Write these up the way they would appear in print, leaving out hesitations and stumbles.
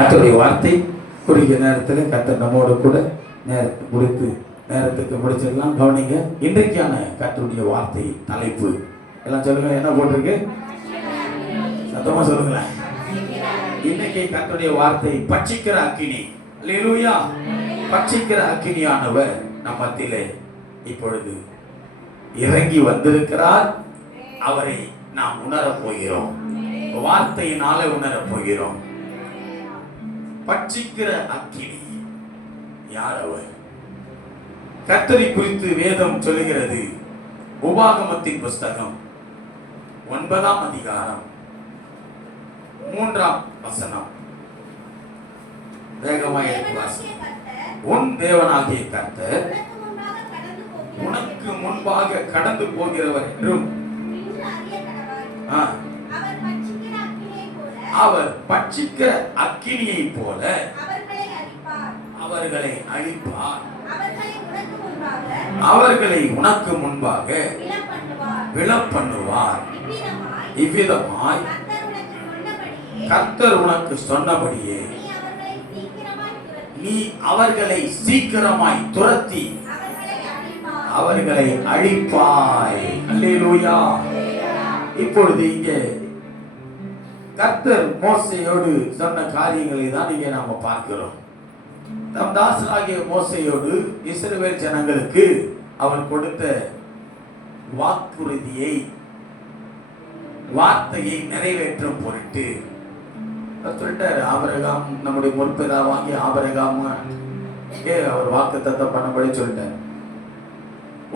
கர்த்தருடைய வார்த்தை குறுகிய நேரத்தில் கர்த்தர் நம்மோடு கூட நேரத்துக்கு முடிச்சிடலாம். கவனிங்க, இன்றைக்கான கர்த்தருடைய வார்த்தை தலைப்பு எல்லாம் சொல்லுங்க, என்ன போட்டிருக்கு? சத்தமா சொல்லுங்களேன். இன்னைக்கு கர்த்தருடைய வார்த்தை பட்சிக்கிற அக்கினி. அல்லேலூயா. பட்சிக்கிற அக்கினியானவர் நம் மத்தியிலே இப்பொழுது இறங்கி வந்திருக்கிறார். அவரை நாம் உணரப் போகிறோம், வார்த்தையினால உணரப் போகிறோம். பட்சிக்கிற அக்கினி யார் அவர்? கர்த்தரை குறித்து வேதம் சொல்லுகிறது. உபாகமத்தின் புஸ்தகம் 9ஆம் அதிகாரம் 3ஆம் வசனம். வேகமாய் வாசி. உன் தேவனாகிய கர்த்தர் உனக்கு முன்பாக கடந்து போகிறவர் என்றும் அவர் பட்சிக்கிற அக்கினியை போல அவர்களை அழிப்பார். அவர்களை உனக்கு முன்பாக விழப்பண்ணுவார். இவ்விதமாய் கர்த்தர் உனக்கு சொன்னபடியே நீ அவர்களை சீக்கிரமாய் துரத்தி அவர்களை அழிப்பாய். அல்லேலூயா. இப்பொழுது இங்கே கர்த்தர் மோசேயோடு சொன்ன காரியங்களை தான் இங்கே நாம பார்க்கிறோம். தம் தாசனாகிய மோசேயோடு இஸ்ரவேல் ஜனங்களுக்கு அவர் கொடுத்த வாக்குறுதியை, வார்த்தையை நிறைவேற்றும் பொருட்டு சொல்லிட்டாரு. ஆபிரகாம் நம்முடைய முற்பிதாவாகிய ஆபிரகாம் அவர் வாக்குத்தத்தம் பண்ணபடி சொல்லிட்டார்.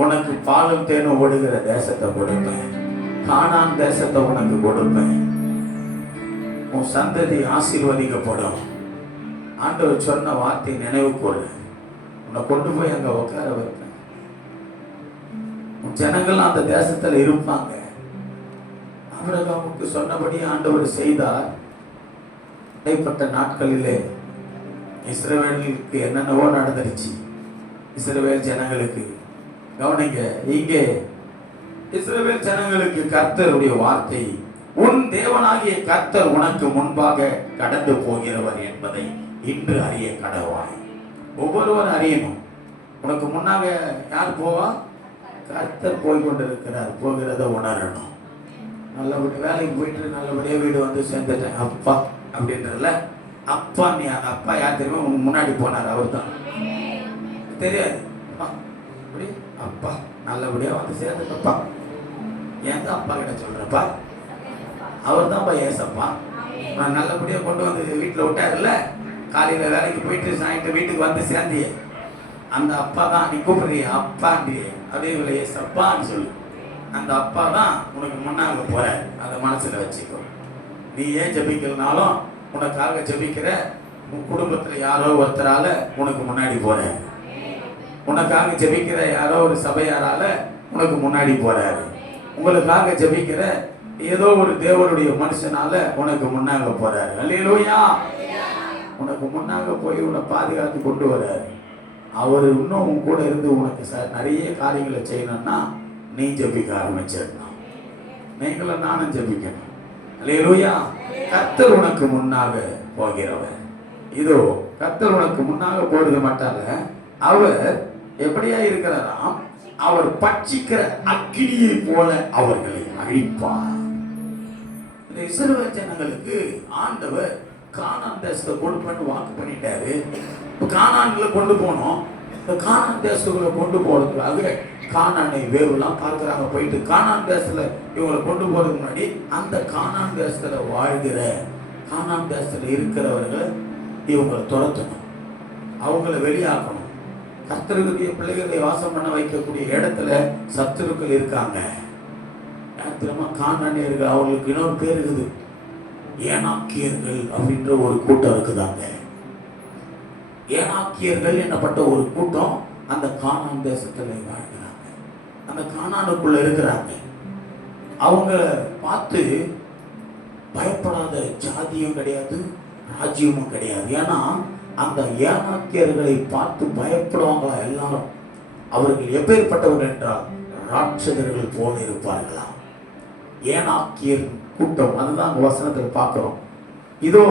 உனக்கு பாலும் தேனும் ஓடுகிற தேசத்தை கொடுப்பேன், கானான் தேசத்தை உனக்கு கொடுப்பேன், உன் சந்ததி ஆசீர்வதிக்கப்படும். ஆண்டவர் சொன்ன வார்த்தை நினைவு கொள்ள, உன்னை கொண்டு போய் அங்க உட்கார வைப்பேன். உன் ஜனங்கள் அந்த தேசத்துல இருப்பாங்க. ஆபிரகாமுக்கு சொன்னபடி ஆண்டவர் செய்தார். இடைப்பட்ட நாட்களிலே இஸ்ரவேலுக்கு என்னென்னவோ நடந்துருச்சு. இஸ்ரவேல் ஜனங்களுக்கு கவனிங்க, இங்கே இஸ்ரவேல் ஜனங்களுக்கு கர்த்தருடைய வார்த்தை, உன் தேவனாகிய கர்த்தர் உனக்கு முன்பாக கடந்து போகிறவர் என்பதை இன்று அறிய கடவாய். ஒவ்வொருவரும் அறியணும். உனக்கு முன்னாக யார் போவா? கர்த்தர் போய் கொண்டிருக்கிறார். போகிறத உணரணும். நல்லபடி வேலைக்கு போயிட்டு நல்லபடியா வீடு வந்து சேர்ந்துட்டேன் அப்பா அப்படின்றல. அப்பா நீ அப்பா யார் தெரியுமா? உனக்கு முன்னாடி போனார், அவர் தான். தெரியாது அப்படி அப்பா நல்லபடியா வந்து சேர்ந்துட்டப்பா. ஏன் தான் அப்பா கிட்ட சொல்றப்பா? அவர் தான் ஏசப்பா. நான் நல்லபடியா கொண்டு வந்து வீட்டில் விட்டாருல்ல. காலையில வேலைக்கு போயிட்டு சாயந்தரம் வீட்டுக்கு வந்து சேர்ந்திய அந்த அப்பா தான். நீ கூப்பிடுறிய அப்பாண்டிய, அதே போல ஏசப்பான்னு சொல்லு. அந்த அப்பா தான் உனக்கு முன்னாக போற. அதை மனசுல வச்சுக்கோ. நீ ஏன் ஜபிக்கலனாலும் உனக்காக ஜபிக்கிற உன் குடும்பத்துல யாரோ ஒருத்தரால உனக்கு முன்னாடி போற. உனக்காக ஜபிக்கிற யாரோ ஒரு சபையாரால உனக்கு முன்னாடி போறாரு. உங்களுக்காக ஜபிக்கிற ஏதோ ஒரு தேவனுடைய மனுஷனால உனக்கு முன்னாக போறாரு. அல்லேலூயா. உனக்கு முன்னாக போய் உன்னை பாதுகாத்து கொண்டு வர்றாரு. அவர் இன்னும் உன் கூட இருந்து உனக்கு நிறைய காரியங்களை செய்யணும்னா நீ ஜபிக்க ஆரம்பிச்சிடணும். நீங்களும் நானும் ஜபிக்கணும். அல்லேலூயா. கர்த்தர் உனக்கு முன்னாக போகிறவர். இதோ கர்த்தர் உனக்கு முன்னாக போறது மட்டும் அவர் எப்படியா இருக்கிறாராம்? அவர் பட்சிக்கிற அக்கினியை போல அவர்களை அழிப்பார். இஸ்ரவேல் ஜனங்களுக்கு ஆண்டவர் கானான் தேசத்தை கொடுப்பேன்னு வாக்கு பண்ணிட்டாரு. இப்போ கானான்ல கொண்டு போனோம். இந்த கானான் தேசத்துக்குள்ள கொண்டு போறதுக்காக கானானை வேவுலாம் பார்க்குறாங்க. போயிட்டு கானான் தேசத்துல இவங்களை கொண்டு போறதுக்கு முன்னாடி அந்த கானான் தேசத்துல வாழ்கிற, கானான் தேசத்துல இருக்கிறவர்கள் இவங்களை துரத்தணும், அவங்கள வெளியாக்கணும். கர்த்தருடைய பிள்ளைகளை வாசம் பண்ண வைக்கக்கூடிய இடத்துல சத்துருக்கள் இருக்காங்க. கானானியர்கள், அவங்களுக்கு இன்னொரு பேர் இருக்குது, ஏனாக்கியர்கள் அப்படின்ற ஒரு கூட்டம் இருக்குதாங்க. ஏனாக்கியர்கள் என்னப்பட்ட ஒரு கூட்டம் அந்த கானான் தேசத்துல வாழ்கிறாங்க. அந்த கானானுக்குள்ள இருக்கிறாங்க. அவங்க பார்த்து பயப்படாத ஜாதியும் கிடையாது, ராஜ்யமும் கிடையாது. ஏன்னா அந்த ஏனாக்கியர்களை பார்த்து பயப்படுவாங்களா எல்லாரும். அவர்கள் எப்பேற்பட்டவர்கள் என்றால் ராட்சதர்கள் போல இருப்பார்களா. ஏனாக்கியர் கூட்டம், அதுதான் வசனத்தில் பார்க்கிறோம். இதோ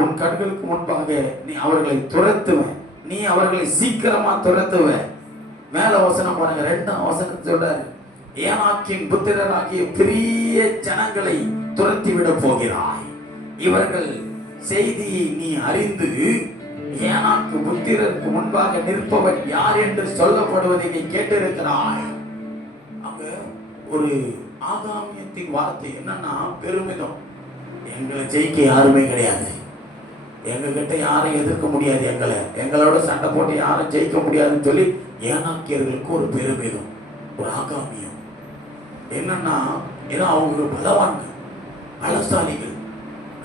உன் கண்களுக்கு முன்பாக நீ அவர்களை துரத்துவேன், நீ அவர்களை சீக்கிரமா துரத்துவ. மேல வசனம் பாருங்க, 2ஆம் வசனத்தை சொல்றாரு, ஏனாக்கின் புத்திரராகிய பெரிய ஜனங்களை துரத்தி விட போகிறாய். இவர்கள் செய்தியை நீ அறிந்து ஏனாக்கு புத்திரருக்கு முன்பாக நிற்பவன் யார் என்று சொல்லப்படுவதை நீ கேட்டிருக்கிறாய். அங்க ஒரு ஆகாமியத்தின் வார்த்தை என்னன்னா பெருமிதம். எங்களை ஜெயிக்க யாருமே கிடையாது, எங்க கிட்ட யாரும் எதிர்க்க முடியாது, எங்களோட சண்டை போட்டு யாரும் ஜெயிக்க முடியாதுன்னு சொல்லி ஏனாக்கியர்களுக்கு ஒரு பெருமிதம், ஒரு ஆகாமியம். என்னன்னா ஏன்னா அவங்க பலவான்கள், பலசாலிகள்,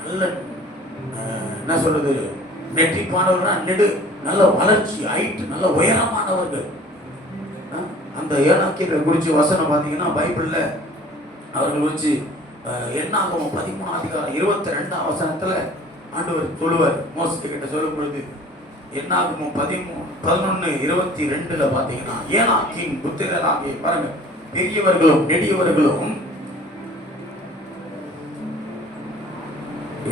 நல்ல என்ன சொல்றது, நெற்றிப்பானவர்கள், நல்ல வளர்ச்சி, ஹைட், நல்ல உயரமானவர்கள். அந்த ஏனாக்கியர்களை குறித்து வசனம் பார்த்தீங்கன்னா பைபிள்ல அவர்கள் குறித்து என்னாகும் 13ஆம் அதிகாரம் 22ஆம் வசனத்துல ஆண்டவர் சொல்லுவார், மோசே கிட்ட சொல்லும் பொழுது என்னாகும் 11:22 பார்த்தீங்கன்னா ஏனாக்கின் புத்திரராகிய பாருங்க பெரியவர்களும் நெடியவர்களும்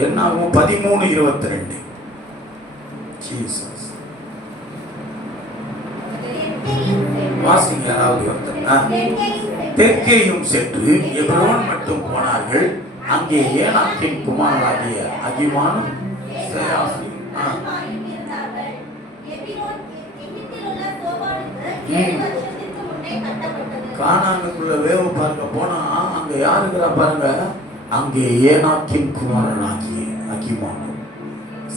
என்னாகும் 13:22 ஜீசஸ் வாசிங்க யாராவது தெற்கேயும் சென்று எப்ரோன் மட்டும் போனார்கள். அங்கே ஏனாக்கின் குமாரராகிய அகிமானும் கானானுக்குள்ள வேவு பார்க்க போனா அங்க யாருக்கிறா பாருங்க, அங்கே ஏனாக்கின் குமாரனாகிய அகிமானும்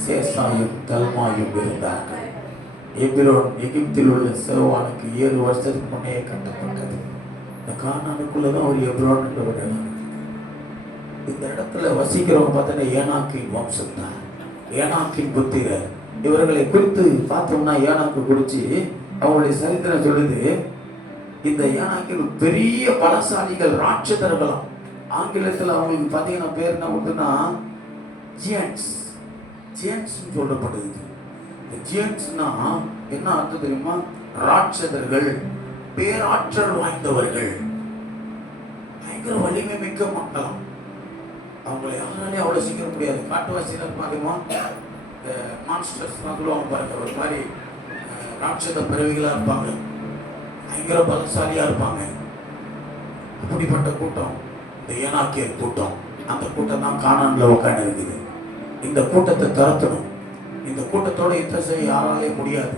சேசாயும் தல்மாயும் இருந்தார்கள். எபிரோன் எகிப்தில் உள்ள சேவானுக்கு 7 வருஷத்துக்கு முன்னே கட்டப்பட்டது. இந்த கானானுக்குள்ளதான் ஒரு எப்ரோன் என்ற ஒரு இடம். இந்த இடத்துல வசிக்கிறவங்க பார்த்தா ஏனாக்கின் வம்சம் தான், ஏனாக்கின் புத்திரர். இவர்களை குறித்து பார்த்தோம்னா ஏனாக்கு குறித்து அவங்களுடைய சரித்திரம் சொல்லுது. இந்த ஏனாக்கில் பெரிய பலசாலிகள், ராட்சதர்களாம். ஆங்கிலத்தில் அவங்களுக்கு பார்த்தீங்கன்னா பேர் என்ன கொடுத்துன்னா ஜியன்ஸ், ஜியன்ஸ் சொல்லப்படுது. ஜியன்ஸ்னா என்ன அர்த்தம் தெரியுமா? ராட்சதர்கள், பேராற்றல் வாய்ந்தவர்கள், பயங்கர வலிமை மிக்க மக்களாம். அவங்களை யாராலையும் அவ்வளோ சீக்கிரம் முடியாது. காட்டுவாசியில் பாருமா மான்ஸ்டர்ஸ் சொல்லுவாங்க பாருங்க, ஒரு மாதிரி ராட்சத பிறவிகளாக இருப்பாங்க, பயங்கர பலசாலியாக இருப்பாங்க. அப்படிப்பட்ட கூட்டம் இந்த ஏனாக்கியர் கூட்டம். அந்த கூட்டம் தான் கானான்ல உட்காந்து இருக்குது. இந்த கூட்டத்தை துரத்தணும். இந்த கூட்டத்தோட யுத்தம் செய்ய யாராலே முடியாது.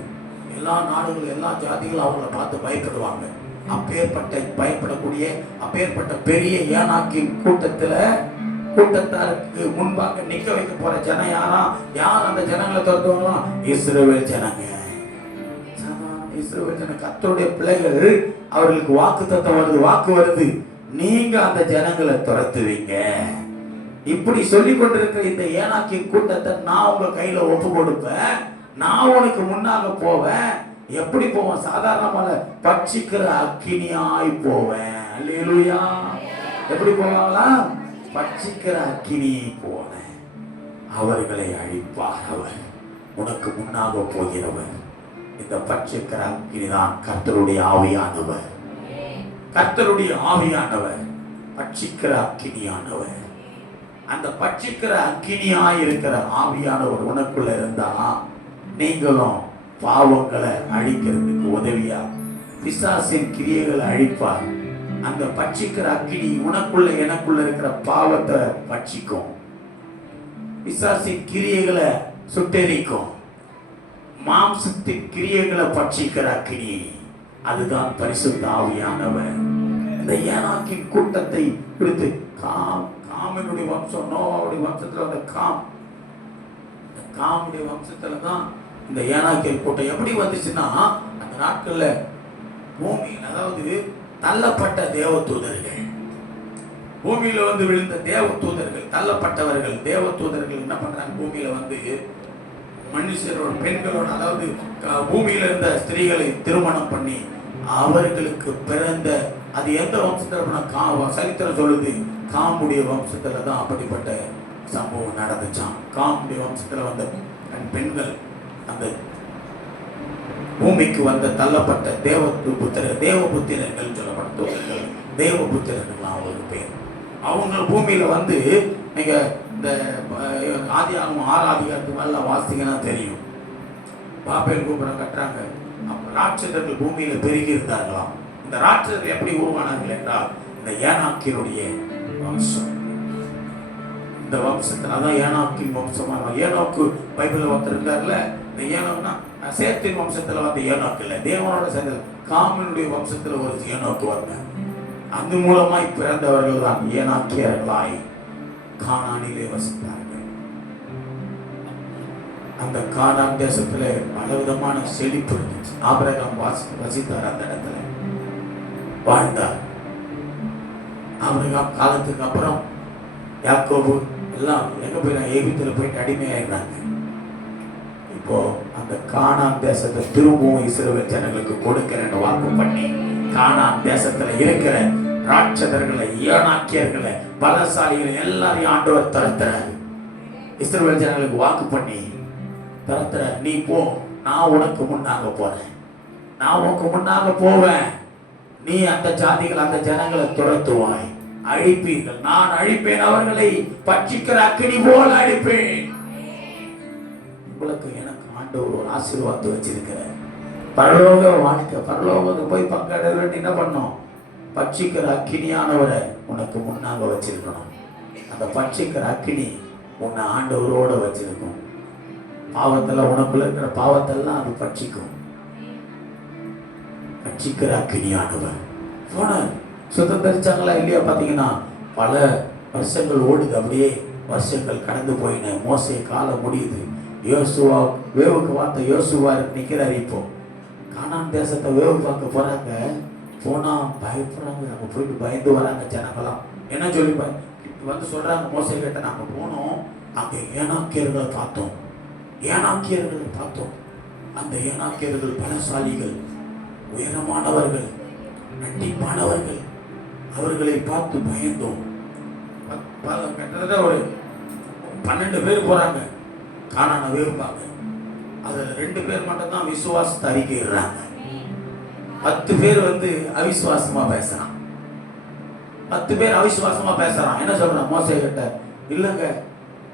எல்லா நாடுகளும் எல்லா ஜாதிகளும் அவங்கள பார்த்து பயப்படுவாங்க. அப்பேற்பட்ட பயப்படக்கூடிய அப்பேற்பட்ட பெரிய ஏனாக்கின் கூட்டத்தாருக்கு முன்பாக நிக்க வைக்க போற ஜனம் யார் அந்த ஜனங்களை துரத்துவாங்களா? இஸ்ரவேல் ஜனங்க. இஸ்ரவேல் ஜன கர்த்தருடைய பிள்ளைகள், அவர்களுக்கு வாக்கு வருது, நீங்க அந்த ஜனங்களை துரத்துவீங்க. இப்படி சொல்லி கொண்டிருக்கிற இந்த ஏனாக்கின் கூட்டத்தை நான் உங்க கையில ஒப்பு கொடுப்பேன், நான் உனக்கு முன்னாக போவேன். எப்படி போவேன்? சாதாரணமான பட்சிக்கிற அக்கினியாய் போவேன். அல்லேலூயா. எப்படி போவாங்களா? பட்சிக்கிற அக்கினியை போல அவர்களை அழிப்பார். அவர் உனக்கு முன்னாக போகிறவர். இந்த பட்சிக்கிற அக்கினி தான் கர்த்தருடைய ஆவியானவர். கர்த்தருடைய ஆவியானவர் பட்சிக்கிற அக்கினியானவர். அந்த பட்சிக்கிற அக்கினியாய் இருக்கிற ஆவியானவர் உனக்குள்ள இருந்தா நீங்களும் பாவங்களை அழிக்கிறதுக்கு உதவியா பிசாசின் கிரியைகளை அழிப்பார். அந்த பட்சிக்கிற அக்கினி உனக்குள்ள எனக்குள்ள இருக்கிற பாவத்தை பட்சிக்கும், பிசாசின் கிரியைகளை சுட்டெரிக்கும். மாம்சத்தின் கிரியைகளை பட்சிக்கிற அக்கினி அதுதான் பரிசுத்த ஆவியானவர். இந்த ஏனாக்கின் கூட்டத்தை குறித்து காமினுடைய வம்சம், நோவாவுடைய வம்சத்துல வந்த காமுடைய வம்சத்துல தான் இந்த ஏனாக்கியர் கூட்டம் எப்படி வந்துச்சுன்னா, அந்த நாட்கள்ல பூமியில், அதாவது தள்ளப்பட்ட தேவதூதர்கள், பூமியில வந்து விழுந்த தேவதூதர்கள், தள்ளப்பட்டவர்கள் தேவதூதர்கள் என்ன பண்றாங்க, பூமியில வந்து மனுஷரோட பெண்களோட, அதாவது பூமியில இருந்த ஸ்திரீகளை திருமணம் பண்ணி அவர்களுக்கு பிறந்த, அது எந்த வம்சத்துல சரித்திரம் சொல்லுது, காமுடைய வம்சத்துல தான் அப்படிப்பட்ட சம்பவம் நடந்துச்சான். காமுடைய வம்சத்துல வந்த பெண்கள் அந்த பூமிக்கு வந்த தள்ளப்பட்ட தேவபுத்திரர்கள் சொல்லப்பட்ட தேவபுத்திரர்கள் அவங்களுக்கு பேர். அவங்க பூமியில வந்து நீங்க இந்த ஆதியாகமம் 6ஆம் அதிகாரத்துக்கு மேல வாசிங்கன்னா தெரியும். பாபேல் கோபுரம் கட்டுறாங்க. அப்ப ராட்சதர்கள் பூமியில பெருகி இருந்தார்களாம். இந்த ராட்சதர்கள் எப்படி உருவானார்கள் என்றால் இந்த ஏனாக்கினுடைய வம்சம். இந்த வம்சத்தினால்தான் ஏனாக்கின் வம்சமான ஏனோக்கு பைபிள்ல ஒருத்தர் இருந்தார்ல. இந்த ஏனோக்குனா சேத்தின் வம்சத்துல வந்து ஏனோக்கு இல்லை, தேவனோட சேர்ந்த காமினுடைய வம்சத்துல ஒரு ஏனோக்கு வந்தார். அது மூலமாய் பிறந்தவர்கள் தான் ஏனாக்கியர்களாய் கானானிலே வசித்தார்கள். அந்த கானான் தேசத்துல பலவிதமான செழிப்பு இருந்துச்சு. ஆபிரகாம் வசித்தார், அந்த இடத்துல வாழ்ந்தார். ஆபிரகாம் காலத்துக்கு அப்புறம் யாக்கோபு எல்லாம் எங்க போய் எகிப்துல போயிட்டு அடிமையாயிடுறாங்க. இப்போ அந்த கானான் தேசத்தை திரும்பவும் இஸ்ரவேல் ஜனங்களுக்கு கொடுக்கிறேன்னு வாக்கு பண்ணி கானான் தேசத்துல இருக்கிற ராட்சதர்களை, ஏனாக்கியர்களை, பலசாலிகளை எல்லாரையும் ஆண்டவர் தரத்துறாரு. இஸ்ரவேல் ஜனங்களுக்கு வாக்கு பண்ணி தரத்துற, நீ போ, நான் உனக்கு முன்னாக போறேன், நான் உனக்கு முன்னாக போவேன், நீ அந்த ஜாதிகள் அந்த ஜனங்களை துரத்துவாய், அழிப்பீர்கள், நான் அழிப்பேன், அவர்களை பட்சிக்கிற அக்கினி போல் அழிப்பேன். உங்களுக்கு எனக்கு ஆண்டவர் ஒரு ஆசீர்வாதத்தை வச்சிருக்கிறார். பரலோக வாழ்க்கை, பரலோகத்துக்கு போய் பங்கட வேண்டி என்ன பண்ணோம்? பட்சிக்கிற அக்கினியானவரை உனக்கு முன்னாக வச்சிருக்கணும். அந்த பட்சிக்கிற அக்கினி உன்னை ஆண்டவரோட வச்சிருக்கும். பாவத்தில் உனக்குள்ள இருக்கிற பாவத்தெல்லாம் அது பட்சிக்கும். பட்சிக்கிற அக்கினியானவர் போனார். சுதந்திரிச்சாங்களா இல்லையா? பார்த்தீங்கன்னா பல வருஷங்கள் ஓடுது, அப்படியே வருஷங்கள் கடந்து போயின. மோசே காலம் முடியுது. யோசுவா வேவுக்கு பார்த்த யோசுவா நிற்கிறார். இப்போ கானான் தேசத்தை வேவு பார்க்க போறாங்க. போனா பயப்படுறாங்க. அங்கே போயிட்டு பயந்து வராங்க ஜனங்களாம். என்ன சொல்லி வந்து சொல்றாங்க, மோசே கிட்ட நாங்க போனோம், அங்க ஏனாக்கியர்களை பார்த்தோம், ஏனாக்கியர்களை பார்த்தோம். அந்த ஏனாக்கியர்கள் பலசாலிகள், உயரமானவர்கள், நட்டிப்பானவர்கள். அவர்களை பார்த்து பயந்தோம். கிட்டத்தட்ட ஒரு 12 பேர் போறாங்க கானான வேறுபாங்க. அதுல 2 பேர் மட்டும் தான் விசுவாசத்தை அறிக்கையிடுறாங்க. 10 பேர் வந்து அவிசுவாசமா பேசுறான். 10 பேர் அவிசுவாசமா பேசுறான். என்ன சொல்றான் மோசே கிட்ட? இல்லைங்க,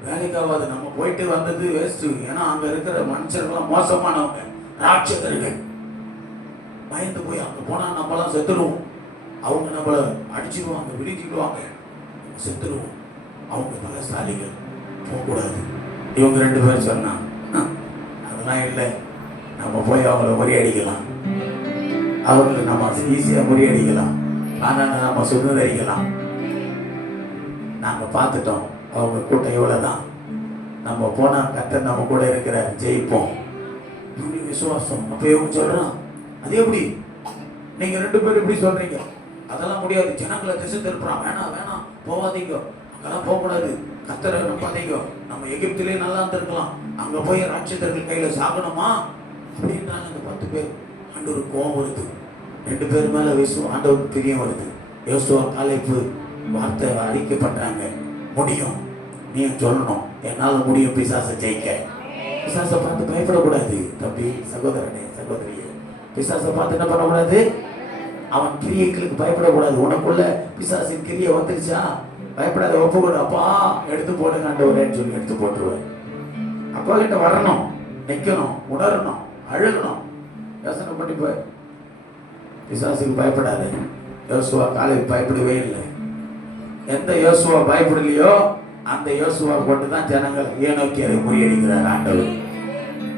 வேலைக்காவது, நம்ம போயிட்டு வந்தது வேஸ்ட். ஏன்னா அங்க இருக்கிற மனுஷர்கள்லாம் மோசமானவங்க, ராட்சதர்கள். பயந்து போய் அங்க போனா நம்மளாம் செத்துருவோம், அவங்க நம்மள அடிச்சிடுவாங்க, விடிச்சிடுவாங்க, செத்துருவோம். அவங்க பலசாலிகள், போகக்கூடாது. இவங்க 2 பேர் சொன்னான், அதெல்லாம் இல்லை, நம்ம போய் அவங்கள முறியடிக்கலாம், அவங்களை நம்ம ஈஸியா முறியடிக்கலாம், ஆனால் நம்ம சுதந்திரிக்கலாம். நாங்க பார்த்துட்டோம் அவங்க கூட்டம் இவ்வளவுதான், நம்ம போனா கர்த்தர் நம்ம கூட இருக்கிற, ஜெயிப்போம். விசுவாசம். அப்ப இவங்க சொல்றான், அது எப்படி நீங்க 2 பேரும் எப்படி சொல்றீங்க? அதெல்லாம் முடியாது, ஜனங்களை திசை திருப்புறான். வேணாம் வேணாம், போகாதீங்க, அங்கெல்லாம் போகக்கூடாது, கர்த்தரை நம்பாதீங்க, நம்ம எகிப்திலே நல்லா இருந்திருக்கலாம், அங்க போய் ராட்சதர்கள் கையில சாகணுமா அப்படின்றாங்க அந்த 10 பேர். ஆண்டவர் கோபம் வருது. 2 பேர் மேல ஆண்டவருக்கு பிரியம் வருது. யோசுவா காலேப்பு வார்த்தை அறிக்கை பண்றாங்க, முடியும், நீ சொல்லணும், என்னால முடியும் பிசாசை ஜெயிக்க. பிசாசை பார்த்து பயப்படக்கூடாது தம்பி, சகோதரனே, சகோதரியே. பிசாசை பார்த்து என்ன பண்ணக்கூடாது? அவன் கிரியைகளுக்கு பயப்படக்கூடாது. உனக்குள்ள பிசாசின் கிரியை வந்துருச்சா, பயப்படாத, ஒப்புக்கூட, அப்பா எடுத்து போடுங்க ஆண்டவரேன்னு சொல்லி எடுத்து போட்டுருவார். அப்பா கிட்ட வரணும், நிக்கணும், உணரணும், அழுகணும், யோசனை பண்ணிப்பார். பிசாசுக்கு பயப்படாது. யோசுவா காலையில் பயப்படவே இல்லை. எந்த யோசுவா பயப்படலையோ அந்த யோசுவா கொண்டு தான் ஜனங்கள் ஏனோக்கியரை முறியடிக்கிறார் ஆண்டவர்.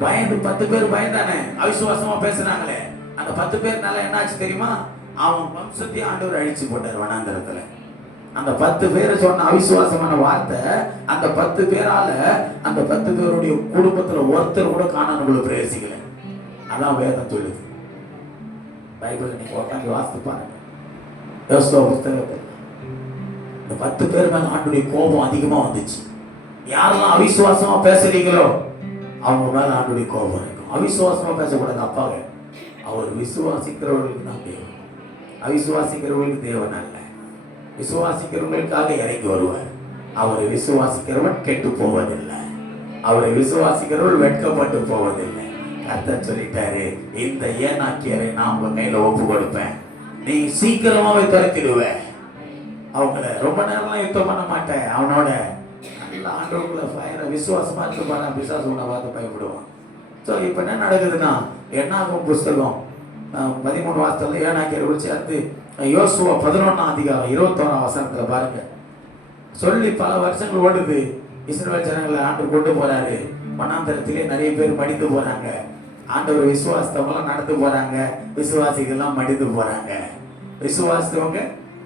பயந்து 10 பேர் பயந்தானே, அவிசுவாசமா பேசுறாங்களே, அந்த 10 பேர்னால என்னாச்சு தெரியுமா? அவன் வம்சத்தையும் ஆண்டவர் அழிச்சு போட்டார் வனாந்தரத்துல. அந்த 10 பேரை சொன்ன அவிசுவாசமான வார்த்தை அந்த 10 பேரால அந்த 10 பேருடைய குடும்பத்துல ஒருத்தர் கூட காணாம பிரவேசிக்கல. அதான் வேதம் சொல்லுது. பைபிள் நீங்க உட்காந்து வாசித்து பாருங்க. யோசுவா புத்தகத்தில் இந்த 10 பேர் மேல ஆண்டுடைய கோபம் அதிகமா வந்துச்சு. யாரெல்லாம் அவிசுவாசமா பேசுறீங்களோ அவங்க மேல ஆண்டுடைய கோபம் இருக்கும். அவிசுவாசமா பேசக்கூடாது. அப்பாங்க, அவர் விசுவாசிக்கிறவர்களுக்கு தான் தேவன், அவிசுவாசிக்கிறவர்களுக்கு தேவன் அல்ல. விசுவாசிக்கிறவங்களுக்காக இறங்கி வருவார். அவரை விசுவாசிக்கிறவன் கெட்டு போவதில்லை, அவரை விசுவாசிக்கிறவர்கள் வெட்கப்பட்டு போவதில்லை. கர்த்தர் சொல்லிட்டாரு, இந்த ஏனாக்கியரை நான் உங்க கையில ஒப்பு கொடுப்பேன், நீ சீக்கிரமாவே துரத்திடுவ. அவங்கள ரொம்ப நேரம்லாம் யுத்தம் பண்ண மாட்டேன், அவனோட நல்ல நல்லா ஆண்டவருக்குள்ள ஃபயரை விசுவாசமா இருக்கு பாரு, பிசாசு உன்னை பார்த்து பயப்படுவான். ஸோ இப்போ என்ன நடக்குதுன்னா, என்னாகும் புஸ்தகம் 13 வாசத்துல ஏனாக்கியர் குறித்து அடுத்து யோசுவா 11:21 பாருங்க. சொல்லி பல வருஷங்கள் ஓடுது. இஸ்ரவேல் ஜனங்களை ஆண்டு கொண்டு போறாரு. வனாந்தரத்திலே நிறைய பேர் மடிந்து போறாங்க. ஆண்டவர் விசுவாசத்தவங்களாம் நடந்து போறாங்க, விசுவாசிகள்லாம் மடிந்து போறாங்க. விசுவாசத்தவங்க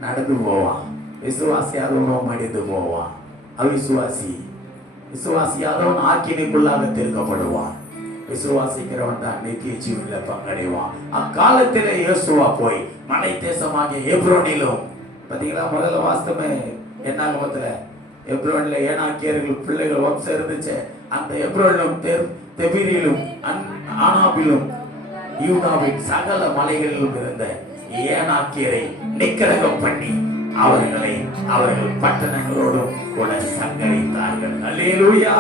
நடந்து போவான், விசுவாசியாதவனும் மடிந்து போவான். விசுவாசியாதவன் ஆக்கினைக்குள்ளாக திருக்கப்படுவான். விசுவாசிக்கிறவன் தான் நித்திய ஜீவனில் பங்கடைவான். அக்காலத்திலே யோசுவா போய் மலை தேசமாகிய எப்ரோனிலும், பார்த்தீங்களா முதல்ல வாஸ்தமே என்னாகமத்துல எப்ரோன்ல ஏனாக்கியர்கள் பிள்ளைகள் வம்சம் இருந்துச்சு. அந்த எப்ரோனிலும் தெபீரிலும் ஆனாபிலும் யூதாவின் சகல மலைகளிலும் இருந்த ஏனாக்கியரை நிக்கிரகம் பண்ணி அவர்கள் பட்டணங்களோடும் கூட சங்கரித்தார்கள். அல்லேலூயா.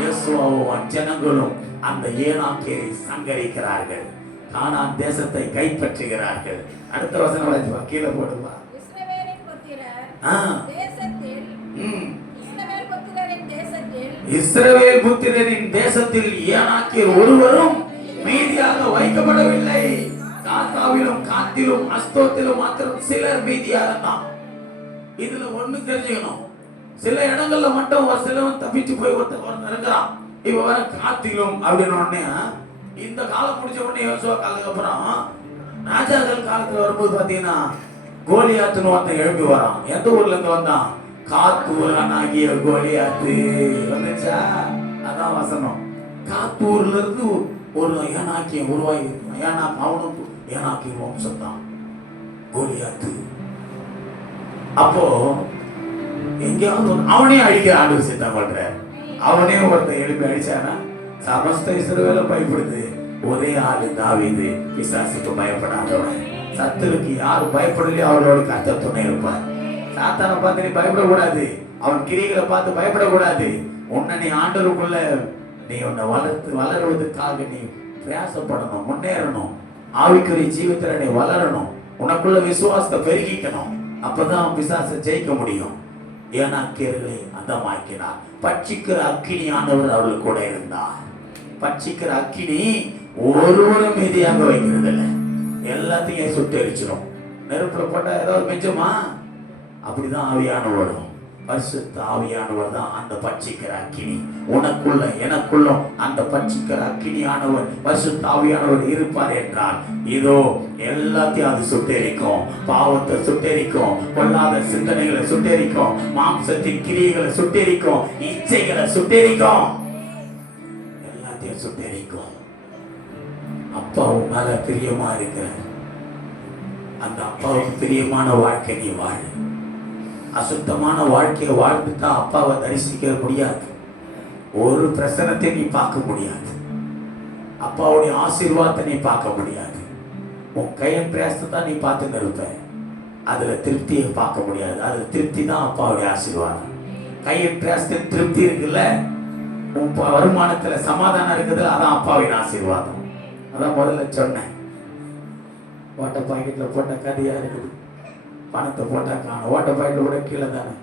யோசுவாவும் ஜனங்களும் அந்த ஏனாக்கியரை சங்கரிக்கிறார்கள். கானான் தேசத்தை கைப்பற்றுகிறார்கள். அடுத்த வசனம் கீழே போடுவா. இஸ்ரவேல் புத்திரரின் தேசத்தில் ஏனாக்கியர் ஒருவரும் மீதியாக வைக்கப்படவில்லை. காத்தாவிலும் காத்திலும் அஸ்தோத்திலும் மாத்திரம் சிலர் மீதியாக தான். இதுல ஒண்ணு தெரிஞ்சுக்கணும், சில இடங்கள்ல மட்டும் ஒரு சிலவன் தப்பிச்சு போய் ஒருத்தர் இருக்கிறான். இப்ப வர காத்திலும் அப்படின்னு உடனே இந்த காலம் முடிச்ச உடனே யோசுவா காலத்துக்கு அப்புறம் ராஜாக்கள் காலத்துல வரும்போது பாத்தீங்கன்னா கோலியாத்துன்னு ஒருத்தன் எழுப்பி வரான். எந்த ஊர்ல இருந்து வந்தான்? காத்தூரானாகிய கோலியாத்து வந்துச்சா? அதான் வசனம். காத்தூர்ல இருந்து ஒரு ஏனாக்கியம் உருவாகி, அவனும் ஏனாக்கிய வம்சம் தான் கோலியாத்து. அப்போ எங்கேயாவது அவனே அடிக்க ஆண்டு சித்தம் பண்ற, அவனே ஒருத்தன் எழுப்பி அடிச்சானா சமஸ்த இஸ்ரவேல பயப்படுது. ஒரே ஆளு தாவீது, பிசாசுக்கு பயப்படாதவன். சத்துருக்கு யாரு பயப்படலையோ அவரோட கர்த்தர் துணை இருப்பார். சாத்தானை பார்த்து நீ பயப்படக்கூடாது, அவன் கிரிகளை பார்த்து பயப்படக்கூடாது. உன்னை நீ ஆண்டவருக்குள்ள நீ உன்னை வளருவதற்காக நீ பிரயாசப்படணும், முன்னேறணும். ஆவிக்குரிய ஜீவிதத்துல நீ வளரணும், உனக்குள்ள விசுவாசத்தை பெருகிக்கணும். அப்பதான் பிசாசை ஜெயிக்க முடியும். ஏனாக்கியர்களை அந்தமாக்கினார். பட்சிக்கிற அக்கினி ஆண்டவர் அவர்கள் கூட இருந்தார். பட்சிக்கிற அக்கினி ஒருவரும் மீதியாக வைக்கிறது இல்லை, எல்லாத்தையும் சுட்டெரிச்சிடும். நெருப்புல போட்டா ஏதாவது மிச்சமா? அப்படிதான் ஆவியானவரும், பரிசுத்த ஆவியானவர் தான் அந்த பட்சிக்கிற அக்கினி. உனக்குள்ள எனக்குள்ள அந்த பட்சிக்கிற அக்கினியானவர் பரிசுத்த ஆவியானவர் இருப்பார் என்றால் இதோ எல்லாத்தையும் அது சுட்டெரிக்கும். பாவத்தை சுட்டெரிக்கும், பொல்லாத சிந்தனைகளை சுட்டெரிக்கும், மாம்சத்தின் கிரியைகளை சுட்டெரிக்கும், இச்சைகளை சுட்டெரிக்கும், எல்லாத்தையும் சுட்டெரிக்கும். அப்பாவும் மேல பிரியமா இருக்கிற அந்த அப்பாவுக்கு பிரியமான வாழ்க்கை நீ வாழு. அசுத்தமான வாழ்க்கையை வாழ்ந்துட்டா அப்பாவை தரிசிக்க முடியாது, ஒரு பிரசனத்தை நீ பார்க்க முடியாது, அப்பாவுடைய ஆசீர்வாதத்தை நீ பார்க்க முடியாது. உன் கையின் பிரயாசத்தை தான் நீ பார்த்து இருப்ப, அதுல திருப்தியை பார்க்க முடியாது. அது திருப்தி தான் அப்பாவுடைய ஆசீர்வாதம். கையின் பிரயாசத்தில் திருப்தி இருக்குல்ல, உன் வருமானத்துல சமாதானம் இருக்குது, அதான் அப்பாவின் ஆசீர்வாதம். அதான் முதல்ல சொன்னேன், ஓட்ட பாக்கெட்ல போட்ட கதையா இருக்குது, பணத்தை போட்டா காணும், ஓட்ட பாக்கெட்ல கூட கீழே தானே.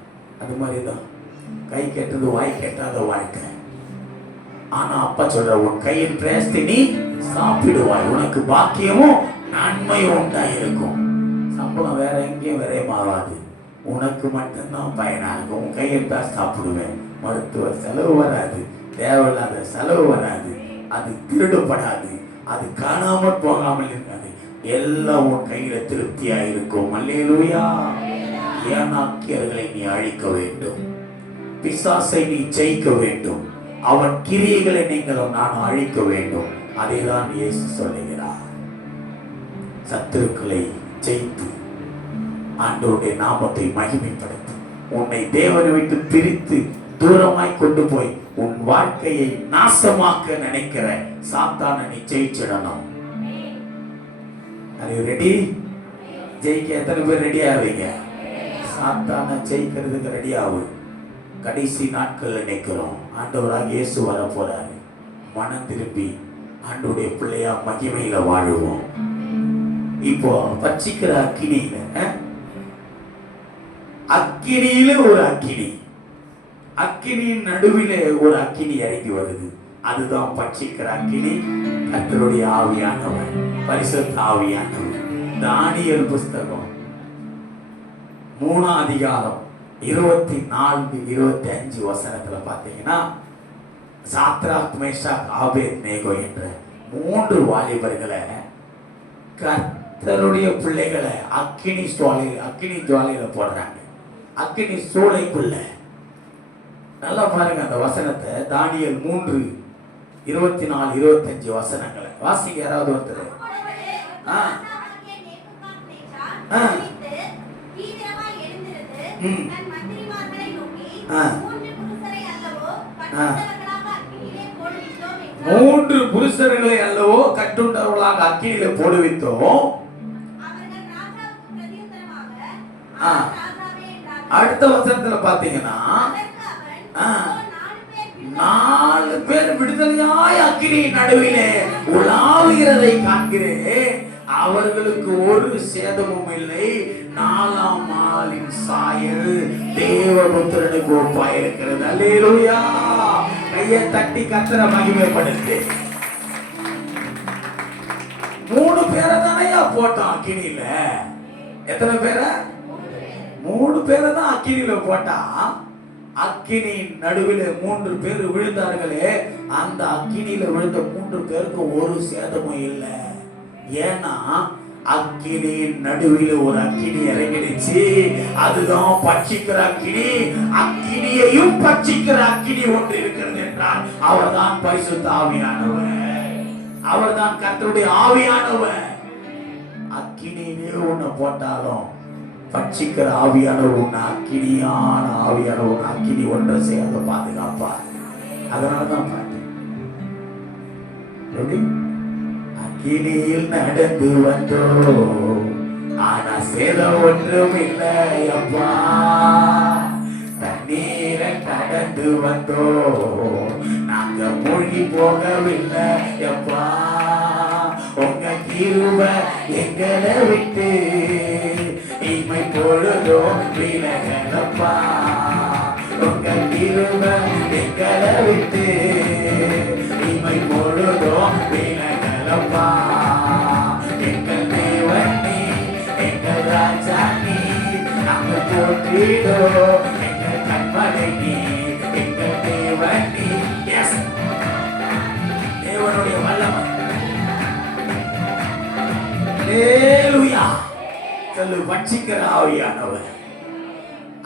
அது மாதிரிதான் கை கேட்டது வாய் கேட்டாத வாழ்க்கை. ஆனா அப்பா சொல்ற, உன் கையின் பிரயாசத்தை நீ சாப்பிடுவாய், உனக்கு பாக்கியமும் நன்மையும் உண்டாயிருக்கும். சம்பளம் வேற எங்கேயும் வேற மாறாது, உனக்கு மட்டும்தான் பயனா இருக்கும். உன் கையில் தான் சாப்பிடுவேன், மருத்துவ செலவு வராது, தேவையில்லாத செலவு வராது, அது திருடப்படாது, அது காணாமல் போகாமல் இருக்காது, எல்லாம் உன் கையில திருப்தியா இருக்கும். அல்லேலூயா. ஏனாக்கியர்களை நீ அழிக்க வேண்டும், பிசாசை நீ ஜெயிக்க வேண்டும், அவன் கிரியைகளை நீங்கள் நான் அழிக்க வேண்டும். அதைதான் இயேசு சொல்லுகிறார். சத்துருக்களை ஜெயித்து ஆண்டவருடைய நாமத்தை மகிமைப்படுத்து. உன்னை தேவனை விட்டு பிரித்து தூரமாய் கொண்டு போய் உன் வாழ்க்கையை நாசமாக்க நினைக்கிற சாத்தானை நீ ஜெயிச்சிடணும். ரெடி? ஜெயிக்க எத்தனை பேர் ரெடி ஆவீங்க? சாத்தானை ஜெயிக்கிறதுக்கு ரெடி ஆகும். கடைசி நாட்கள் நினைக்கிறோம், ஆண்டவராக இயேசு வர போறாரு. மனம் திரும்பி ஆண்டவருடைய பிள்ளையா மகிமையில வாழுவோம். இப்போ பட்சிக்கிற அக்கினியில ஒரு அக்கினி, அக்கினியின் நடுவிலே ஒரு அக்கினி இறங்கி வருது. அதுதான் பட்சிக்கிற அக்கினி. கர்த்தருடைய ஆவியானவர், பரிசுத்த ஆவியானவர். தானியேல் புஸ்தகம் 3ஆம் அதிகாரம் 24, 25 வசனத்துல பாத்தீங்கன்னா, சாத்ராக், மேஷாக், ஆபேத்நேகோ என்ற 3 வாலிபர்களை கர்த்தருடைய பிள்ளைகளை அக்கினி ஜுவாலையில போடுறாங்க. அக்கினி சூளைக்குள்ள. நல்லா பாருங்க அந்த வசனத்தை. தானியேல் 3, 24, 25 வசனங்களை வாசிங்க யாராவது ஒருத்தர். மூன்று புருஷர்களை அல்லவோ கட்டுண்டவர்களாக அக்கினியிலே போடுவித்தோம். அடுத்த வசனத்துல பாத்தீங்கன்னா, 4 பேர் விடுதலையாய் அக்கினி நடுவிலே உலாவுகிறதை காண்கிறேன். அவர்களுக்கு ஒரு சேதமும் இல்லை. 4ஆம் ஆளின் சாயல் தேவபுத்திரனுக்கு ஒப்பாய் இருக்கிறது. அல்லேலூயா. கையை தட்டி கர்த்தரை மகிமைப்படுத்து. 3 பேரை தானையா போட்டான் அக்கினியில. எத்தனை பேரை? 3 பேரை தான் அக்கினியில போட்டா. அக்கினி நடுவில் 3 பேர் விழுந்தார்களே, அந்த அக்கினியில விழுந்த 3 பேருக்கு ஒரு சேதமும் இல்லை. ஏன்னா அக்கினியின் நடுவில் ஒரு அக்கினி இறங்கிடுச்சு. அதுதான் பட்சிக்கிற அக்கினி. அக்கினியையும் பட்சிக்கிற அக்கினி ஒன்று இருக்கிறது என்றால் அவர்தான் பரிசுத்த ஆவியானவர். அவர்தான் கர்த்தருடைய ஆவியானவர். அக்கினியிலே ஒண்ணு போட்டாலும் பட்சிக்கிற ஆவியானவர் ஒண்ணு, அக்கினியான ஆவியானவர் ஒண்ணு. அக்கினி ஒன்றை செய்யாத பாதுகாப்பார். அதனாலதான் பாட்டு எப்படி அக்கினியில் நடந்து வந்தோம், ஆனா சேதம் ஒன்றும் இல்லை அப்பா. தண்ணீரை கடந்து வந்தோம், நாங்க மூழ்கி போகவில்லை அப்பா. உங்க கிருபை எங்களை விட்டு இமை பொழுதும் விலகலப்பா. உங்க கிருபை எங்களை விட்டு இமை பொழுதும் விலகலப்பா. எங்கள் தேவன் நீ, எங்கள் ராஜா நீ, நாங்கள் போற்றிடுவோம். எங்கள் கண்மலை நீ, எங்கள் தேவன் நீ. எஸ், தேவனுடைய வல்லமை. அல்லேலூயா. சொல்லு, பட்சிக்கிற ஆவியானவர்,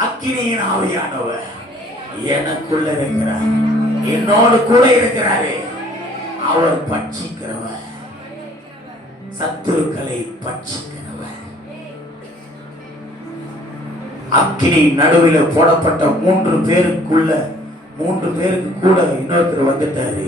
அக்கினியின் ஆவியானவர் எனக்குள்ள இருக்கிறார், என்னோடு கூட இருக்கிறாரே. அவர் பட்சிக்கிறவர், சத்துருக்களை பட்சிக்கிறவர். அக்கினி நடுவில் போடப்பட்ட 3 பேருக்குள்ள 3 பேருக்கு கூட இன்னொருத்தர் வந்துட்டாரு.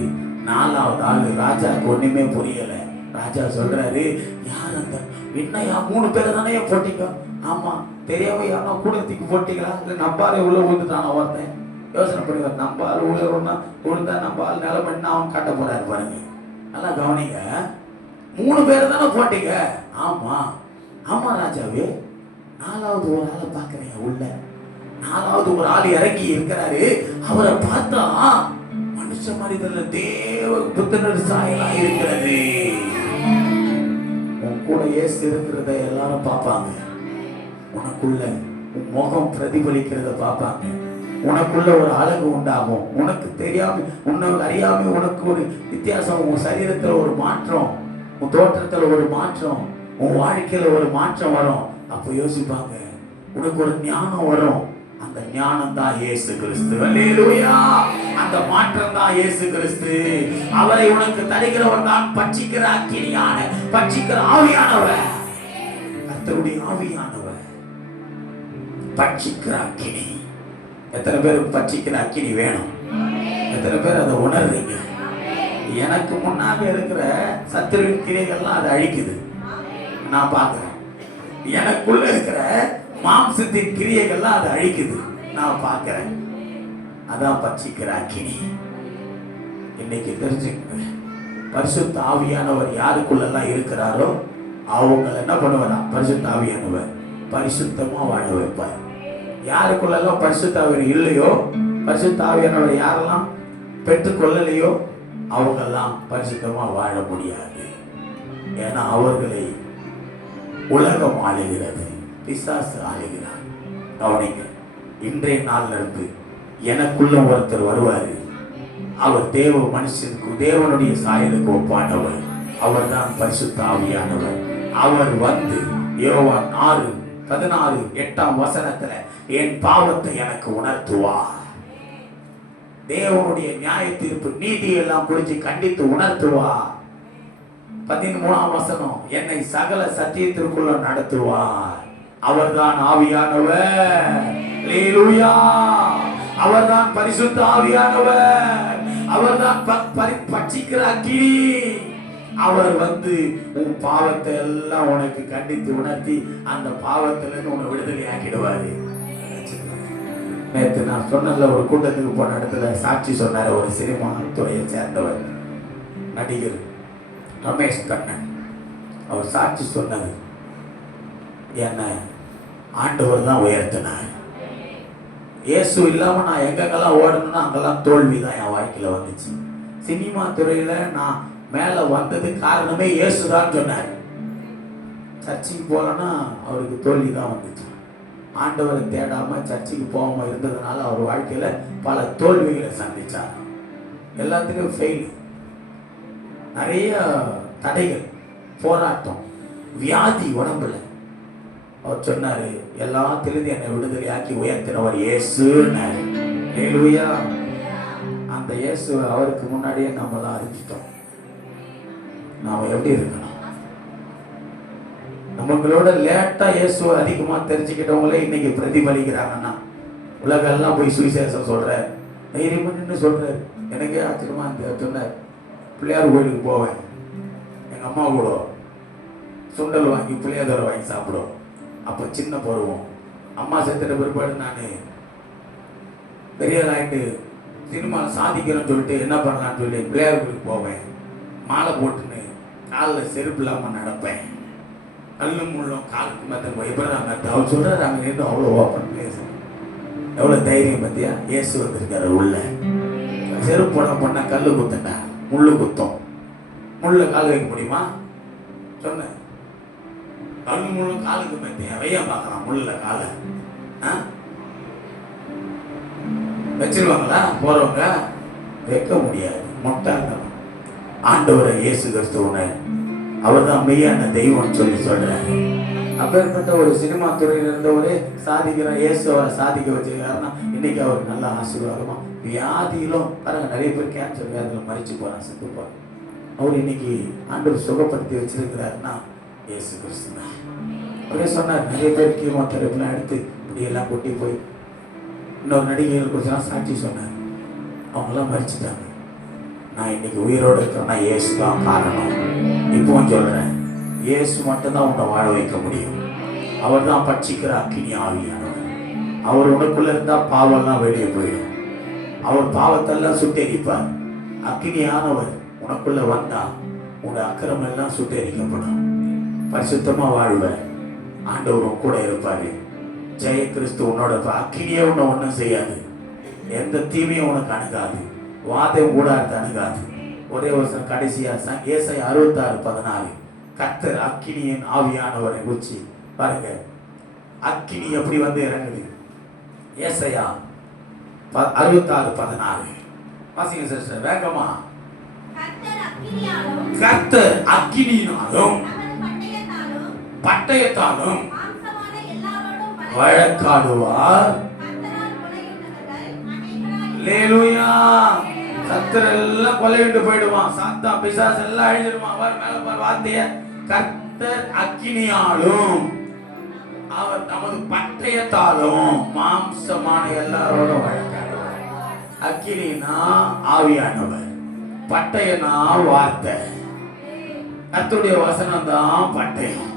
4வது ஆளு ராஜாவுக்கு ஒண்ணுமே புரியல. ராஜா சொல்றாரு, யார் அந்த என்னையா 3 பேரை தானே போட்டீங்க? ஆமா, தெரியாம யாரோ கூடத்துக்கு போட்டீங்களா? இல்ல நம்பாலே உள்ள விழுந்துட்டான ஒருத்தன். யோசனை பண்ணுங்க, நம்பால் விழுந்தா நம்பால் நிலமண்ணா அவன் காட்ட போறாரு பாருங்க. நல்லா கவனிங்க. 3 பேரை தானே போட்டீங்க? ஆமா ஆமா ராஜாவே. 4வது ஒரு ஆளை பாக்குறீங்க உள்ள. 4வது ஒரு ஆள் இறங்கி இருக்கிறாரு. அவரை பார்த்தா மனுஷ மனிதர்ல தேவ புத்தனர் சாயலா இருக்கிறது. உன் கூட ஏசு இருக்கிறத எல்லாரும் பார்ப்பாங்க. உனக்குள்ள உன் முகம் பிரதிபலிக்கிறத பார்ப்பாங்க. உனக்குள்ள ஒரு அழகு உண்டாகும். உனக்கு தெரியாம, உன்னை அறியாம உனக்கு ஒரு வித்தியாசம். உன் சரீரத்துல ஒரு மாற்றம், உன் தோற்றத்துல ஒரு மாற்றம், உன் வாழ்க்கையில ஒரு மாற்றம் வரும். அப்போ யோசிப்பாங்க, உனக்கு ஒரு ஞானம் வரும். அந்த ஞானம் தான் இயேசு கிறிஸ்து. அல்லேலூயா. அந்த மாற்றம் தான் இயேசு கிறிஸ்து. அவரை உனக்கு தருகிறவர் தான் பட்சிக்கிற அக்கினியான, பட்சிக்கிற ஆவியானவர், கர்த்தருடைய ஆவியானவர். பட்சிக்கிற அக்கினி. எத்தனை பேருக்கு பட்சிக்கிற அக்கினி வேணும்? எத்தனை பேர் அதை உணர்றீங்க? எனக்கு முன்னாக இருக்கிற சத்துருவின் கிரைகள்லாம் அதை அழிக்குது, நான் பார்க்கிறேன். எனக்குள்ள இருக்கிற மாம்சத்தின் கிரியைகள்லாம் அதை அழிக்குது, நான் பார்க்கிறேன். அதான் பட்சிக்கிற அக்கினி. இன்னைக்கு தெரிஞ்சுக்க, பரிசுத்த ஆவியானவர் யாருக்குள்ளெல்லாம் இருக்கிறாரோ அவங்க என்ன பண்ணுவாரா? பரிசுத்த ஆவியானவர் பரிசுத்தமா வாழ வைப்பார். யாருக்குள்ளெல்லாம் பரிசுத்த ஆவியானவர் இல்லையோ பரிசுத்த ஆவியானவரை யாரெல்லாம் பெற்றுக்கொள்ளலையோ அவங்கெல்லாம் பரிசுத்தமா வாழ முடியாது. ஏன்னா அவர்களை உலகம் ஆளுகிறது, பிசாசு ஆளுகிறார். கவனிங்க, இன்றைய நாள்ல இருந்து எனக்குள்ள ஒருத்தர் வருவாரு. அவர் தேவ மனுஷனுக்கு, தேவனுடைய சாயலுக்கு ஒப்பானவர். அவர் தான் பரிசுத்த ஆவியானவர். அவர் வந்து யோவான் 6:16 என் பாவத்தை எனக்கு உணர்த்துவார். தேவனுடைய நியாய தீர்ப்பு நீதியெல்லாம் குறித்து கண்டித்து உணர்த்துவார். 13 என்னை சகல சத்தியத்திற்குள்ள நடத்துவார். அவர்தான் ஆவியானவர். அல்லேலூயா. அவர்தான் பரிசுத்த ஆவியானவர். அவர்தான் பட்சிக்கிற அக்கினி. அவர் வந்து உன் பாவத்தை எல்லாம் உனக்கு கண்டித்து உணர்த்தி அந்த பாவத்திலிருந்து உன்னை விடுதலை ஆக்கிடுவாரு. நேற்று நான் சொன்ன ஒரு கூட்டத்துக்கு போன இடத்துல சாட்சி சொன்னார். ஒரு சினிமா துறையை சேர்ந்தவர் நடிகர் ரமேஷ் கண்ணன். அவர் சாட்சி சொன்னது, என்ன ஆண்டவர் தான் உயர்த்தினார். இயேசு இல்லாம நான் எங்கெங்கெல்லாம் ஓடணும்னா அங்கெல்லாம் தோல்வி தான் என் வாழ்க்கையில வந்துச்சு. சினிமா துறையில நான் மேல வந்தது காரணமே இயேசுதான் சொன்னார். சர்ச்சுக்கு போலன்னா அவருக்கு தோல்வி தான் வந்துச்சு. ஆண்டவரை தேடாம சர்ச்சுக்கு போகாம இருந்ததுனால அவர் வாழ்க்கையில பல தோல்விகளை சந்திச்சார். எல்லாத்துக்கும் ஃபெயில், நிறைய தடைகள், போராட்டம், வியாதி உடம்புல. அவர் சொன்னாரு, எல்லாத்திலிருந்து என்னை விடுதலையாக்கி உயர்த்தினவர் இயேசுன்னாரு. அல்லேலூயா. அந்த இயேசு அவருக்கு முன்னாடியே நம்மளாம் அறிஞ்சிட்டோம். நாம எப்படி இருக்கணும்? நம்மளோட லேட்டா இயேசுவை அதிகமா தெரிஞ்சுக்கிட்டவங்களே இன்னைக்கு பிரதிபலிக்கிறாங்கன்னா, உலகம் எல்லாம் போய் சுவிசேஷம் சொல்ற, தைரியம்னு சொல்றாரு. எனக்கே ஆச்சரியமா சொன்னார். பிள்ளையார் கோயிலுக்கு போவேன், எங்க அம்மா கூட சுண்டல் வாங்கி புளியாதரை வாங்கி சாப்பிடுவோம். அப்போ சின்ன பருவம். அம்மா செத்துட்ட பிற்பாடு நான் பெரியார் ஆகிட்டு சினிமாவில் சாதிக்கிறேன்னு சொல்லிட்டு என்ன பண்ணலான்னு சொல்லி பிள்ளையார் கோயிலுக்கு போவேன். மாலை போட்டுன்னு காலில் செருப்பு இல்லாமல் நடப்பேன். கல்லு முள்ளும் காலுக்கு மற்ற பயப்படுறாங்க. அவர் சொல்கிறார், அங்கே நின்று அவ்வளோ ஓப்பன் பிளேஸ், எவ்வளோ தைரியம் பற்றியா. இயேசு வந்திருக்காரு உள்ள. செருப்பு போட பண்ணால் கல் குத்துட்டா, முள்ளு குத்தம். முள்ளு கால் வைக்க முடியுமா? சொன்னேன், கல் முள்ளும் காலுக்கு மத்திய வையா பார்க்கலாம். முள்ள காலை வச்சிருவாங்களா போறவங்க? வைக்க முடியாது. மொட்டாங்க. ஆண்டவரை இயேசு கிறிஸ்துவனை அவர் தான் மெய்யான தெய்வம்னு சொல்லி சொல்றாரு. அப்பேற்பட்ட ஒரு சினிமா துறையில் இருந்தவரே சாதிக்கிற இயேசுவை சாதிக்க வச்சிருக்காருன்னா இன்னைக்கு அவருக்கு நல்ல ஆசீர்வாதமா. வியாதியிலும் பாருங்க, நிறைய பேர் கேன்சர் வியாதியில் மறிச்சு போறான், செத்து போறான். அவர் இன்னைக்கு ஆண்டவர் சுகப்படுத்தி வச்சிருக்கிறாருன்னா இயேசு கிறிஸ்து தான். அவரே சொன்னார், நிறைய பேர் கீமோதெரபிலாம் எடுத்து இப்படியெல்லாம் கொட்டி போய் இன்னொரு நடிகைகள் குறிச்செல்லாம் சாட்சி சொன்னார். அவங்கெல்லாம் மறிச்சுட்டாங்க. நான் இன்னைக்கு உயிரோடு இருக்கிறேன்னா இயேசு தான் காரணம். இப்பவும் சொல்றேன், இயேசு மட்டும்தான் உன்னை வாழ வைக்க முடியும். அவர் தான் பட்சிக்கிற அக்கினி ஆவியானவர். அவர் உனக்குள்ள இருந்தா பாவம்லாம் வெளியே போயிடும். அவர் பாவத்தெல்லாம் சுட்டெரிப்பார். அக்கினியானவர் உனக்குள்ள வந்தா உன் அக்கிரமம் எல்லாம் சுட்டெரிக்கப்படும். பரிசுத்தமா வாழ்வ. ஆண்டவரும் கூட இருப்பாரு. ஜெய கிறிஸ்து உன்னோட. அக்கினியே உன்னை ஒன்றும் செய்யாது. எந்த தீமையும் உனக்கு அணுகாது. வாதம் கூட அணுகாது. ஒரே வருஷம் கடைசியா ஏசாயா 66:16 கர்த்தர் அக்கினியின் ஆவியானவரை குறிச்சு பாருங்க. அக்கினி எப்படி வந்து இறங்குது? ஏசாயா 66:16 வாசிங்க சிஸ்டர் வேகமா. கர்த்தர் அக்கினியினாலும் பட்டயத்தாலும் வழக்காடுவார். அல்லேலூயா. கர்த்தர் எல்லாம் கொலையிட்டு போயிடுவான். சாத்தா பிசாசு எல்லாம் அழிஞ்சிடுவான். அவர் மேல பார் வார்த்தைய, கர்த்தர் அக்கினியாலும் அவர் நமது பட்டயத்தாலும் மாம்சமான எல்லாரோடும் வழக்காடுவார். அக்கினினா ஆவியானவர், பட்டயனா வார்த்தை. கர்த்தருடைய வசனம் தான் பட்டயம்,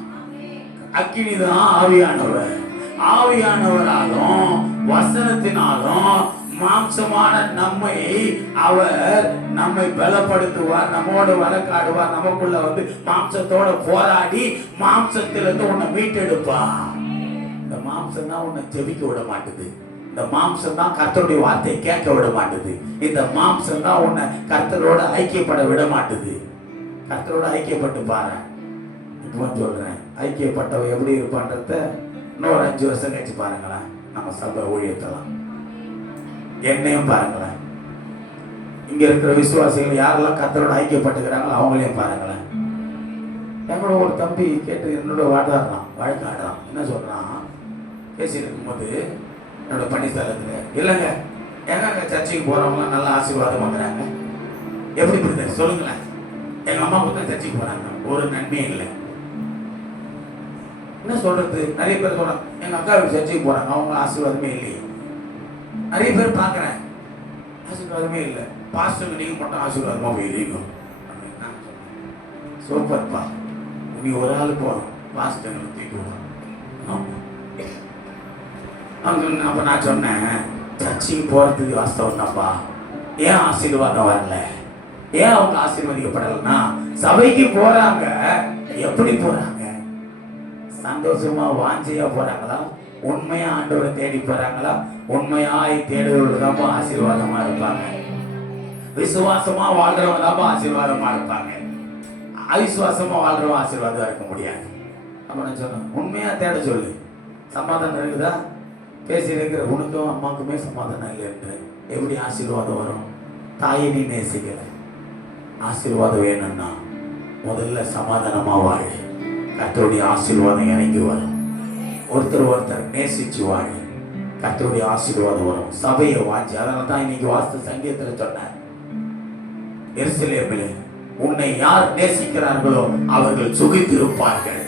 அக்கினி தான் ஆவியானவர். ஆவியானவராலும் வசனத்தினாலும் மாம்சமான நம்மை அவர் நம்மை பலப்படுத்துவார், நம்மோடு வழக்காடுவார், நமக்குள்ள வந்து மாம்சத்தோட போராடி மாம்சத்திலிருந்து உன்னை மீட்டெடுப்பார். இந்த மாம்சம் தான் உன்னை ஜெபிக்க விட மாட்டுது. இந்த மாம்சம் தான் கர்த்தருடைய வார்த்தையை கேட்க விட மாட்டுது. இந்த மாம்சம் தான் உன்னை கர்த்தரோட ஐக்கியப்பட விட மாட்டுது. கர்த்தரோட ஐக்கியப்பட்டு பாரு. இப்போ சொல்றேன், ஐக்கியப்பட்டவ எப்படி இருப்பான்றத இன்னொரு 5 வருஷம் கழிச்சு பாருங்களேன். நம்ம சபை ஊழியத்தலாம் என்னையும் பாருங்களேன். இங்க இருக்கிற விசுவாசிகள் யாரெல்லாம் கர்த்தரோட ஐக்கியப்பட்டுக்கிறாங்களோ அவங்களையும் பாருங்களேன். என்னோட ஒரு தம்பி கேட்டு என்னோட வழக்காடுறான். என்ன சொல்றான், பேசிட்டு இருக்கும்போது என்னோட பணிஸ்தலத்துல, இல்லைங்க எங்க சர்ச்சைக்கு போறவங்களாம் நல்லா ஆசீர்வாதம் வாங்குறாங்க. எப்படி புரியுது சொல்லுங்களேன். எங்க அம்மா கூட சர்ச்சைக்கு போறாங்க, ஒரு நன்மையும் இல்லை. என்ன சொல்றது, நிறைய பேர் சொல்றாங்க எங்க அக்காவுக்கு சர்ச்சைக்கு போறாங்க, அவங்க ஆசீர்வாதமே இல்லையே. நிறைய பேர் பாக்குறேன் ஆசீர்வாதமே இல்லை. பாஸ்டருக்கு நீங்க மட்டும் ஆசீர்வாதமா போயிருக்கீங்க. சூப்பர்ப்பா, நீ ஒரு ஆள் போறோம் பாஸ்டர் தூக்கிடுவான். அப்ப நான் சொன்னேன், சர்ச்சைக்கு போறதுக்கு வாஸ்தவம் தான்ப்பா, ஏன் ஆசீர்வாதம் வரல, ஏன் அவங்க ஆசீர்வதிக்கப்படலைன்னா சபைக்கு போறாங்க. எப்படி போறாங்க? சந்தோஷமா வாஞ்சையா போறாங்களா? உண்மையா ஆண்டவரை தேடி போறாங்களா? உண்மையாய் தேடுறவர்கள் தான் ஆசீர்வாதமா இருப்பாங்க. விசுவாசமா வாழ்றவங்க தான் ஆசீர்வாதமா இருப்பாங்க. அவிசுவாசமா வாழ்றவங்க ஆசீர்வாதம் இருக்க முடியாது. அப்ப நான் சொன்னேன், உண்மையா தேட சொல்லு. சமாதானம் இருக்குதா? பேசி இருக்கிற உனக்கும் அம்மாவுக்குமே சமாதானம் இல்லை என்று எப்படி ஆசீர்வாதம் வரும்? தாயை நீ நேசிக்கல, ஆசீர்வாதம் வேணும்னா முதல்ல சமாதானமா வாழு. கர்த்தருடைய ஆசீர்வாதம் இறங்கி வரும். ஒருத்தர் நேசிச்சு வாழு, கர்த்தருடைய ஆசீர்வாதம் வரும். சபையை வாஞ்சி. அதனால தான் இன்னைக்கு வாஸ்து சங்கீதத்தில் சொன்னார், எருசலேமிலே உன்னை யார் நேசிக்கிறார்களோ அவர்கள் சுகித்திருப்பார்கள்.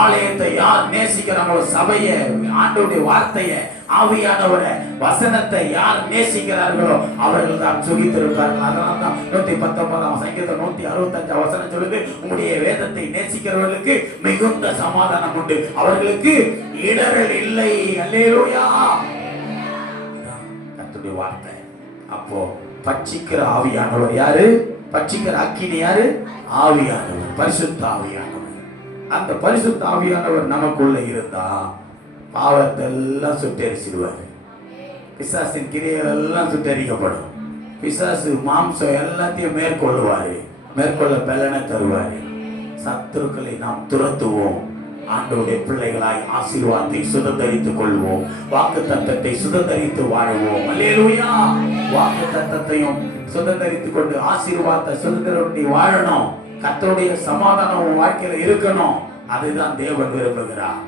ஆலயத்தை யார் நேசிக்கிறாங்களோ, சபையை, ஆண்டவருடைய வார்த்தையை, ஆவியானவரை, வசனத்தை யார் நேசிக்கிறார்களோ அவர்கள் தான் சுகித்திருப்பார்கள். அதனால தான் 119 சங்கீதம் 165 வசனம் சொல்லுது, உங்களுடைய வேதத்தை நேசிக்கிறவர்களுக்கு மிகுந்த சமாதானம் உண்டு, அவர்களுக்கு இடரல் இல்லை. அல்லேலூயா, கர்த்தருடைய வார்த்தை. அப்போ பட்சிக்கிற ஆவியானவர் யாரு? பட்சிக்கிற அக்கினி யாரு? ஆவியானவர், பரிசுத்த ஆவியானவர். அந்த பரிசுத்த ஆவியானவர் நமக்குள்ள இருந்தா பாவத்தை எல்லாம் சுட்டரிச்சிடுவார். பிசாசின் கிரியைகள் எல்லாம் சுட்டரிக்கப்படும். பிசாசு மாம்சம் எல்லாத்தையும் மேற்கொள்ள பலனை தருவாரு. சத்துருக்களை நாம் துரத்துவோம். ஆண்டவருடைய பிள்ளைகளாய் ஆசீர்வாதத்தை சுதந்தரித்துக் கொள்வோம். வாக்கு தத்தத்தை சுதந்தரித்து வாழ்வோம். அல்லேலூயா, வாக்கு தத்தத்தையும் சுதந்தரித்துக் கொண்டு ஆசீர்வாதத்தை சுதந்திரம் வாழணும். கர்த்தருடைய சமாதானம் வாழ்க்கையில இருக்கணும். அதுதான் தேவன் விரும்புகிறார்.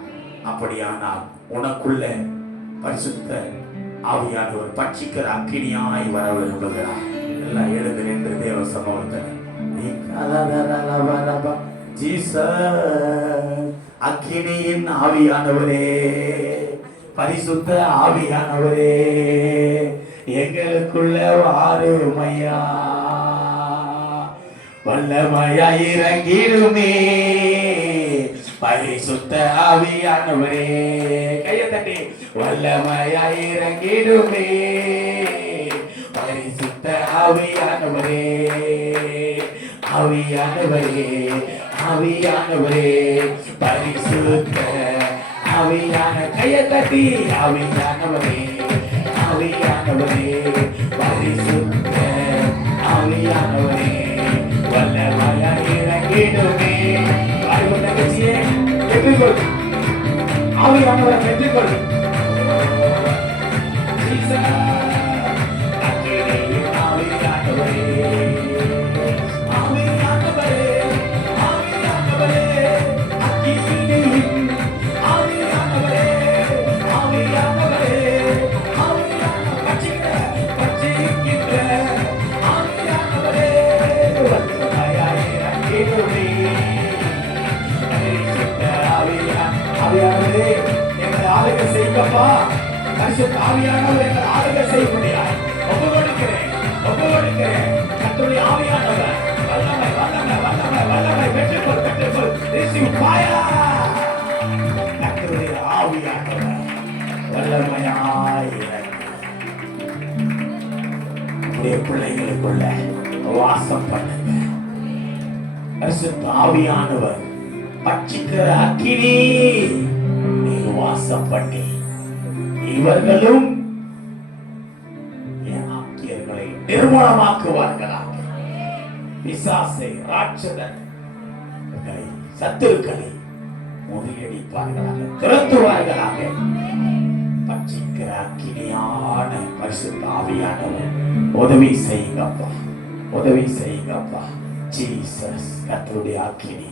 அப்படியானால் உனக்குள்ள பரிசுத்த ஆவியானவர் பட்சிக்கிற அக்கினியாய் வர விரும்புகிறார். எல்லாம் எழுந்து நின்று தேவ சமூகத்தில் அக்கினியின் ஆவியானவரே, பரிசுத்த ஆவியானவரே, எங்களுக்குள்ள வாருமையா, வல்லமையா இறங்கிடுமே. பரிசுத்த ஆவியானவரே, கையை தட்டி, வல்லமையா இறங்கிடுமே. பரிசுத்த ஆவியானவரே, ஆவியானவரே, ஆவியானவரே, பரிசுத்த ஆவியான, கையை தட்டி, ஆவியானவரே, ஆவியானவரே, பரிசுத்த ஆவியானவரே, வல்லமையா இறங்கிடுமே. பெற்றுக்கொள், ஆவியானவரை பெற்றுக்கொள். பரிசுத்த ஆவியானவர் எங்கள் ஆளுகை செய்ய முடியாது. ஒப்பு கொடுக்கிறேன். கர்த்தருடைய ஆவியானவர் வல்லமை பெற்றுக்கொள். receive fire. கர்த்தருடைய ஆவியானவர் வல்லமையாய் உடைய பிள்ளைகளுக்குள்ள வாசம் பண்ணுங்க. பரிசுத்த ஆவியானவர் பட்சிக்கிற அக்கினி நீ வாசம் பண்ணி இவர்களும் நிர்மூலமாக்குவார்களாக. பிசாசை, ராட்சதர், சத்துருக்களை முறியடிப்பார்களாக, துரத்துவார்களாக. பட்சிக்கிற அக்கினியான பரிசுத்த ஆவியானவர் உதவி செய்யுங்கப்பா, உதவி செய்யுங்கப்பா. ஜீசஸ், கர்த்தருடைய அக்கினி